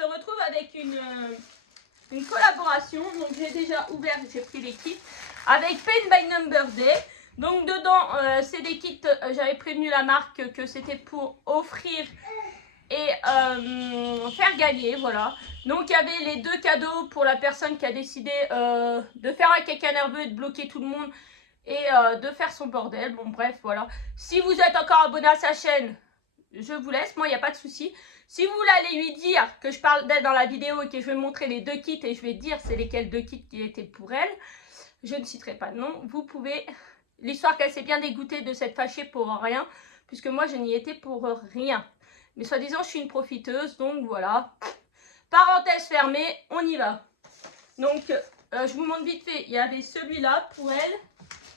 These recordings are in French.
se retrouve avec une collaboration. Donc j'ai déjà ouvert, j'ai pris les kits avec Paint by Number Day. Donc dedans, c'est des kits, j'avais prévenu la marque que c'était pour offrir et faire gagner, voilà. Donc il y avait les 2 cadeaux pour la personne qui a décidé de faire un caca nerveux et de bloquer tout le monde et de faire son bordel. Bon bref, voilà. Si vous êtes encore abonné à sa chaîne, je vous laisse, moi il n'y a pas de souci. Si vous voulez aller lui dire que je parle d'elle dans la vidéo et que je vais montrer les 2 kits et je vais dire c'est lesquels 2 kits qui étaient pour elle, je ne citerai pas de nom, vous pouvez... L'histoire qu'elle s'est bien dégoûtée de s'être fâchée pour rien, puisque moi je n'y étais pour rien. Mais soi-disant je suis une profiteuse, donc voilà. Parenthèse fermée, on y va. Donc je vous montre vite fait, il y avait celui-là pour elle.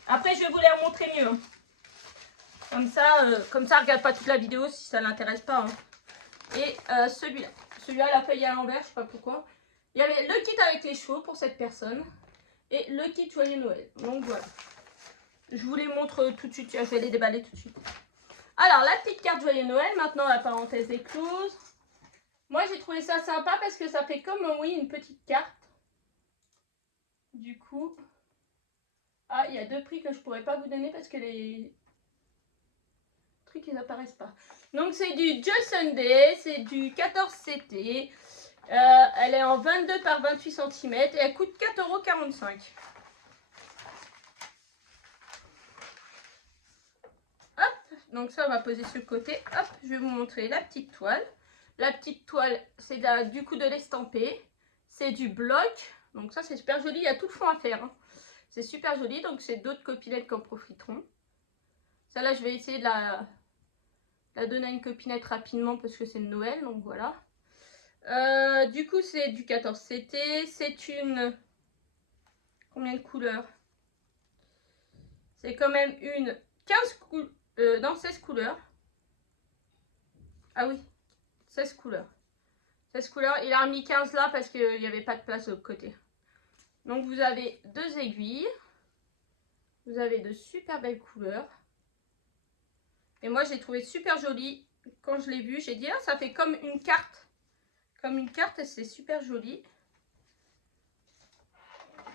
Après je vais vous les remontrer mieux. Hein. Comme ça, regarde pas toute la vidéo si ça l'intéresse pas. Hein. Et celui-là. Celui-là, la feuille est à l'envers, je sais pas pourquoi. Il y avait le kit avec les chevaux pour cette personne. Et le kit Joyeux Noël. Donc voilà. Je vous les montre tout de suite. Je vais les déballer tout de suite. Alors, la petite carte Joyeux Noël. Maintenant, la parenthèse est close. Moi, j'ai trouvé ça sympa parce que ça fait comme, oui, une petite carte. Du coup... Ah, il y a 2 prix que je pourrais pas vous donner parce que les trucs, ils n'apparaissent pas. Donc, c'est du Joy Sunday. C'est du 14 CT. Elle est en 22 par 28 cm et elle coûte 4,45 €. Donc ça, on va poser sur le côté. Hop, je vais vous montrer la petite toile. La petite toile, c'est du coup de l'estamper. C'est du bloc. Donc ça, c'est super joli. Il y a tout le fond à faire. Hein. C'est super joli. Donc c'est d'autres copinettes qui en profiteront. Celle-là, je vais essayer de la donner à une copinette rapidement parce que c'est de Noël. Donc voilà. Du coup, c'est du 14 CT. C'est une... Combien de couleurs? C'est quand même une 15 couleurs. Non, 16 couleurs. Ah oui, 16 couleurs. 16 couleurs. Il a remis 15 là parce qu'il n'y avait pas de place de l'autre côté. Donc vous avez 2 aiguilles. Vous avez de super belles couleurs. Et moi j'ai trouvé super joli. Quand je l'ai vu, j'ai dit ah, ça fait comme une carte. Comme une carte et c'est super joli.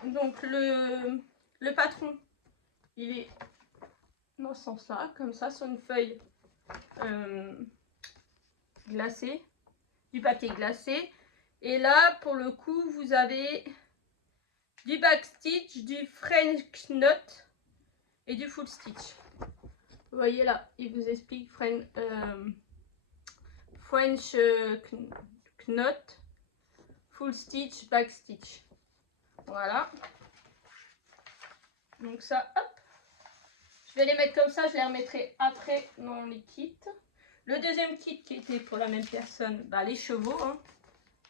Donc le patron, il est dans ce sens-là, comme ça, sur une feuille glacée, du papier glacé. Et là, pour le coup, vous avez du backstitch, du French knot et du full stitch. Vous voyez là, il vous explique French knot, full stitch, backstitch. Voilà. Donc ça, hop. Je vais les mettre comme ça, je les remettrai après dans les kits. Le deuxième kit qui était pour la même personne, bah, les chevaux. Hein.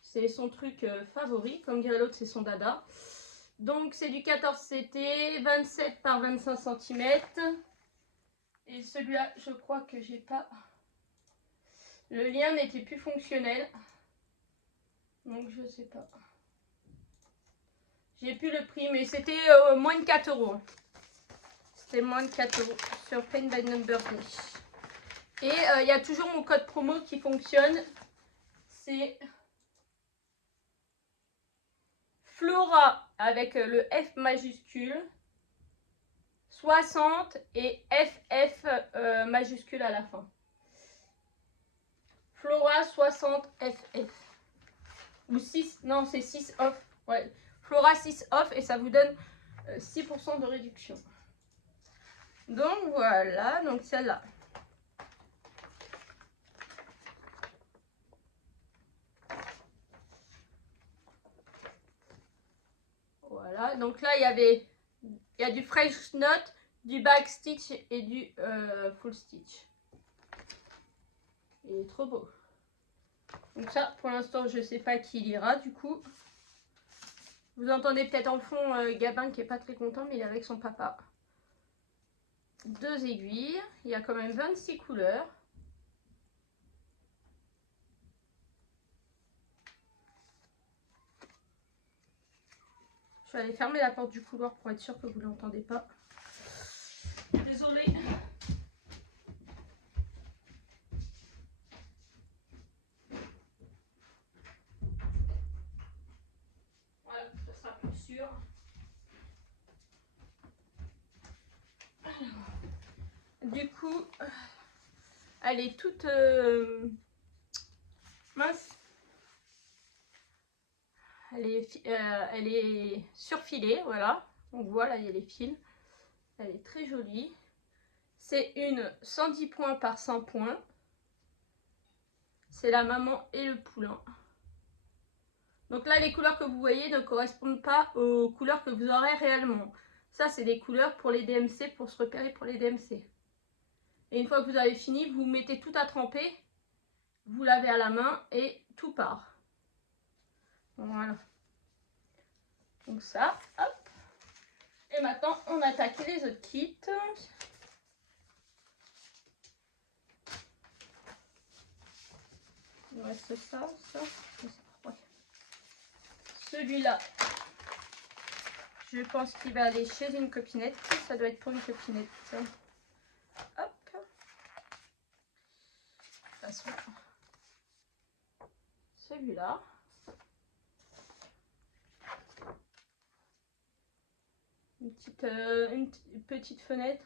C'est son truc favori, comme dirait l'autre, c'est son dada. Donc c'est du 14 CT, 27 par 25 cm. Et celui-là, je crois que j'ai pas... Le lien n'était plus fonctionnel. Donc je sais pas. J'ai plus le prix, mais c'était moins de 4 €. C'était moins de 4 € sur Paint by Number Day. Et il y a toujours mon code promo qui fonctionne. C'est Flora avec le F majuscule. 60 et FF majuscule à la fin. Flora 60 FF. Ou 6, non c'est 6 off. Ouais. Flora 6 off et ça vous donne 6% de réduction. Donc voilà, donc celle-là. Voilà, donc là il y a du French knot, du back stitch et du full stitch. Il est trop beau. Donc ça, pour l'instant, je sais pas qui lira du coup. Vous entendez peut-être en fond Gabin qui est pas très content, mais il est avec son papa. 2 aiguilles. Il y a quand même 26 couleurs. Je vais aller fermer la porte du couloir pour être sûr que vous ne l'entendez pas. Désolée. coup sûr. Du coup, elle est toute mince. Elle est surfilée, voilà. Donc voilà, il y a les fils. Elle est très jolie. C'est une 110 points par 100 points. C'est la maman et le poulain. Donc là, les couleurs que vous voyez ne correspondent pas aux couleurs que vous aurez réellement. Ça, c'est des couleurs pour les DMC, pour se repérer pour les DMC. Et une fois que vous avez fini, vous mettez tout à tremper. Vous lavez à la main et tout part. Voilà. Donc ça, hop. Et maintenant, on attaque les autres kits. Il reste ça. Ouais. Celui-là, je pense qu'il va aller chez une copinette. Ça doit être pour une copinette. Hop. De toute façon, celui-là. Une petite fenêtre.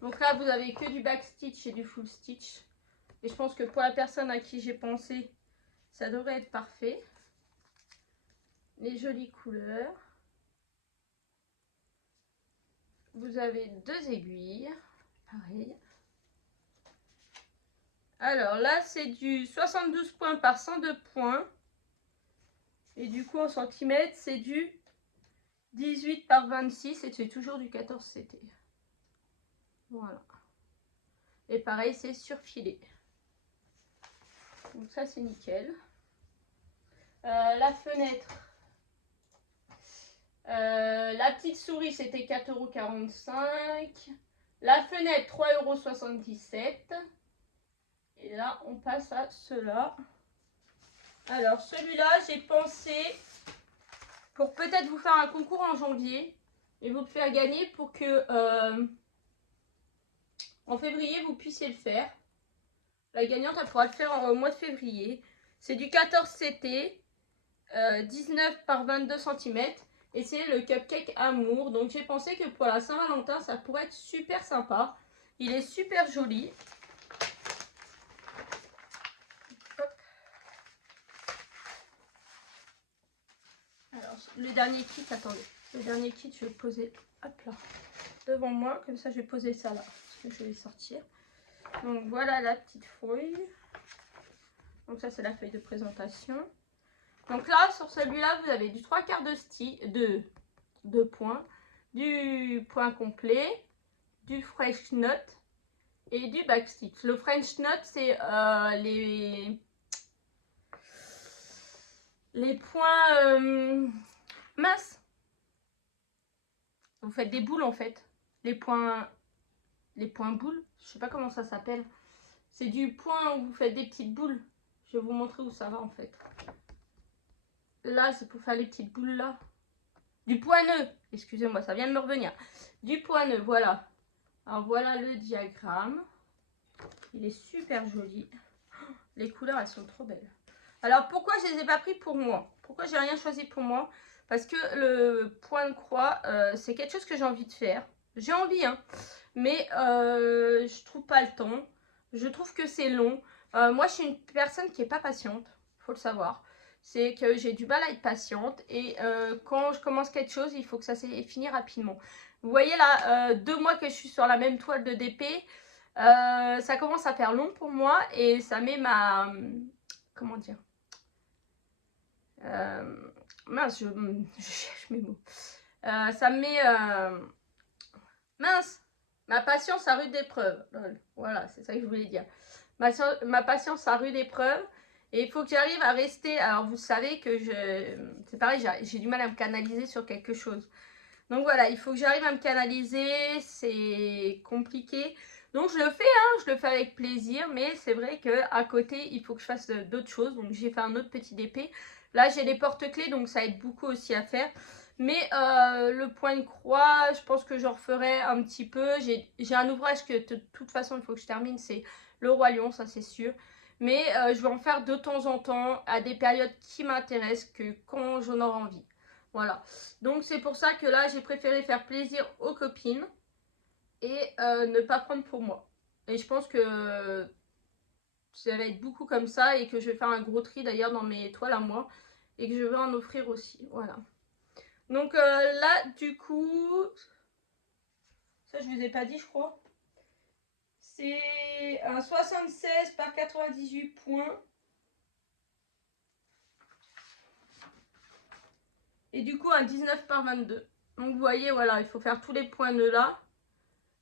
Donc là, vous avez que du backstitch et du full stitch. Et je pense que pour la personne à qui j'ai pensé, ça devrait être parfait. Les jolies couleurs. Vous avez 2 aiguilles. Pareil. Alors là, c'est du 72 points par 102 points. Et du coup, en centimètres, c'est du 18 par 26. Et c'est toujours du 14 CT. Voilà. Et pareil, c'est surfilé. Donc ça, c'est nickel. La fenêtre. La petite souris, c'était 4,45 €. La fenêtre, 3,77 €. Et là, on passe à ceux-là. Alors, celui-là, j'ai pensé pour peut-être vous faire un concours en janvier et vous le faire gagner pour que en février, vous puissiez le faire. La gagnante, elle pourra le faire au mois de février. C'est du 14 CT, 19 par 22 cm. Et c'est le cupcake amour. Donc j'ai pensé que pour la Saint-Valentin, ça pourrait être super sympa. Il est super joli. Hop. Alors le dernier kit, attendez. Le dernier kit, je vais le poser hop là, devant moi. Comme ça, je vais poser ça là. Parce que je vais sortir. Donc voilà la petite feuille. Donc ça, c'est la feuille de présentation. Donc là, sur celui-là, vous avez du 3/4 de points, du point complet, du French knot et du backstitch. Le French knot, c'est les points minces. Vous faites des boules en fait. Les points boules, je sais pas comment ça s'appelle. C'est du point où vous faites des petites boules. Je vais vous montrer où ça va en fait. Là, c'est pour faire les petites boules là. Du poigneux, excusez-moi, ça vient de me revenir. Du poigneux, voilà. Alors voilà le diagramme. Il est super joli. Les couleurs, elles sont trop belles. Alors pourquoi je les ai pas pris pour moi? Pourquoi j'ai rien choisi pour moi? Parce que le point de croix, c'est quelque chose que j'ai envie de faire. J'ai envie, hein. Mais je trouve pas le temps. Je trouve que c'est long. Moi, je suis une personne qui est pas patiente. Faut le savoir. C'est que j'ai du mal à être patiente. Et quand je commence quelque chose, il faut que ça s'est fini rapidement. Vous voyez là, 2 mois que je suis sur la même toile de DP. Ça commence à faire long pour moi. Et ça met ma... Comment dire, mince, je cherche mes mots. Ça me met... mince, ma patience à rude épreuve. Voilà, c'est ça que je voulais dire. Ma patience à rude épreuve. Et il faut que j'arrive à rester... Alors, vous savez que c'est pareil, j'ai du mal à me canaliser sur quelque chose. Donc voilà, il faut que j'arrive à me canaliser. C'est compliqué. Donc je le fais, hein, je le fais avec plaisir. Mais c'est vrai qu'à côté, il faut que je fasse d'autres choses. Donc j'ai fait un autre petit DP. Là, j'ai les porte-clés, donc ça aide beaucoup aussi à faire. Mais le point de croix, je pense que j'en referai un petit peu. J'ai un ouvrage que de toute façon, il faut que je termine. C'est le Roi Lion, ça c'est sûr. Mais je vais en faire de temps en temps à des périodes qui m'intéressent que quand j'en aurai envie. Voilà. Donc c'est pour ça que là, j'ai préféré faire plaisir aux copines et ne pas prendre pour moi. Et je pense que ça va être beaucoup comme ça et que je vais faire un gros tri d'ailleurs dans mes toiles à moi et que je vais en offrir aussi. Voilà. Donc là, du coup, ça je vous ai pas dit, je crois. C'est un 76 par 98 points. Et du coup, un 19 par 22. Donc vous voyez, voilà, il faut faire tous les points nœuds là.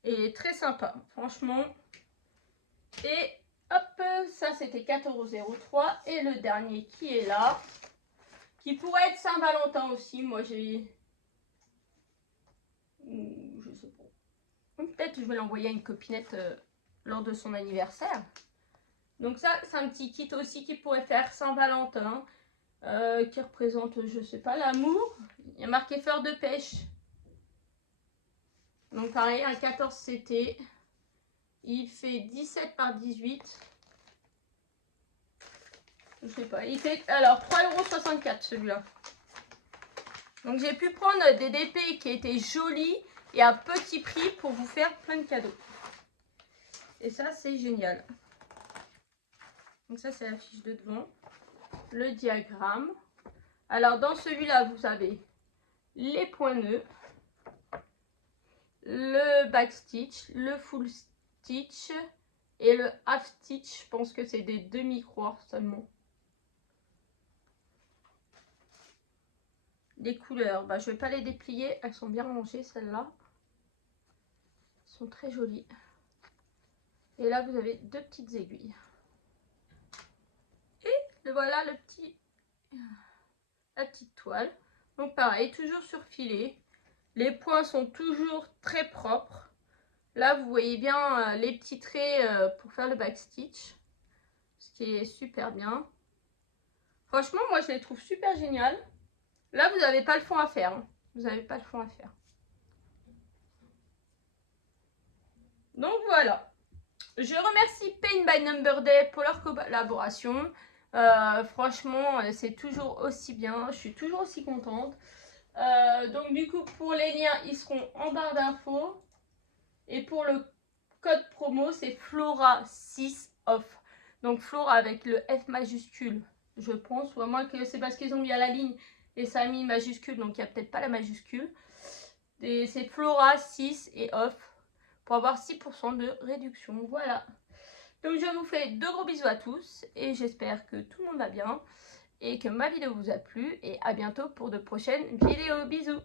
Et très sympa, franchement. Et hop, ça c'était 4,03 €. Et le dernier qui est là, qui pourrait être Saint-Valentin aussi. Moi j'ai... je sais pas. Peut-être que je vais l'envoyer à une copinette lors de son anniversaire. Donc ça, c'est un petit kit aussi qui pourrait faire Saint-Valentin. Qui représente, je sais pas, l'amour. Il y a marqué fleur de pêche. Donc pareil, un 14 CT. Il fait 17 par 18. Je sais pas. Il fait alors 3,64 € celui-là. Donc j'ai pu prendre des DP qui étaient jolis et à petit prix pour vous faire plein de cadeaux. Et ça, c'est génial. Donc ça, c'est la fiche de devant. Le diagramme. Alors dans celui-là, vous avez les points nœuds, le back stitch, le full stitch et le half stitch. Je pense que c'est des demi-croix seulement. Les couleurs, bah, je vais pas les déplier, elles sont bien rangées celles-là. Elles sont très jolies. Et là, vous avez deux petites aiguilles. Et voilà la petite toile. Donc pareil, toujours sur filet. Les points sont toujours très propres. Là, vous voyez bien les petits traits pour faire le backstitch. Ce qui est super bien. Franchement, moi, je les trouve super géniales. Là, vous n'avez pas le fond à faire. Hein. Vous n'avez pas le fond à faire. Donc voilà. Je remercie Paint by Number Day pour leur collaboration. Franchement, c'est toujours aussi bien. Je suis toujours aussi contente. Donc du coup, pour les liens, ils seront en barre d'infos. Et pour le code promo, c'est Flora 6 off. Donc Flora avec le F majuscule, je pense. Ou à moins que c'est parce qu'ils ont mis à la ligne et ça a mis majuscule, donc il n'y a peut-être pas la majuscule. Et c'est Flora 6 et off pour avoir 6% de réduction. Voilà. Donc je vous fais de gros bisous à tous et j'espère que tout le monde va bien et que ma vidéo vous a plu. Et à bientôt pour de prochaines vidéos. Bisous.